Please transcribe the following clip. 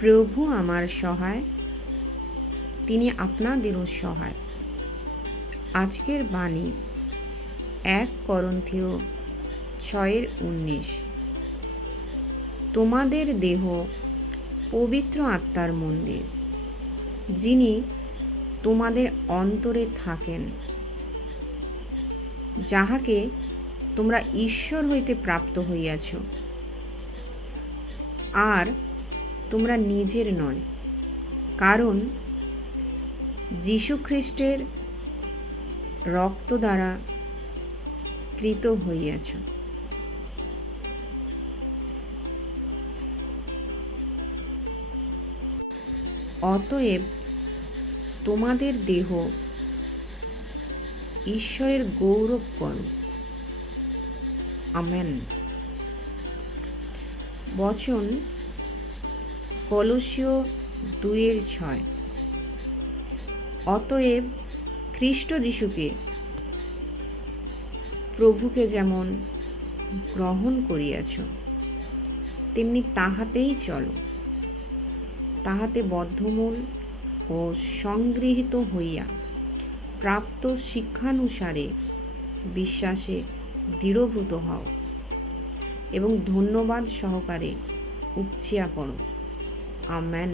প্রভু আমার সহায়, তিনি আপনাদেরও সহায়। আজকের বাণী 1 করন্থীয় 6:19। তোমাদের দেহ পবিত্র আত্মার মন্দির, যিনি তোমাদের অন্তরে থাকেন, যাহাকে তোমরা ঈশ্বর হইতে প্রাপ্ত হইয়াছ, আর তোমরা নিজের নয়, কারণ যীশুখ্রিস্টের রক্ত দ্বারা কৃত হইয়াছ। অতএব তোমাদের দেহ ঈশ্বরের গৌরব করো। আমেন। বচন কলোসীয় 2:6। অতএব খ্রিস্ট যীশুকে প্রভুকে যেমন গ্রহণ করিয়াছ, তেমনি তাহাতেই চলো, তাহাতে বদ্ধমূল ও সংগৃহীত হইয়া প্রাপ্ত শিক্ষানুসারে বিশ্বাসে দৃঢ়ভূত হও এবং ধন্যবাদ সহকারে উপচিয়া পড়ো। আমেন।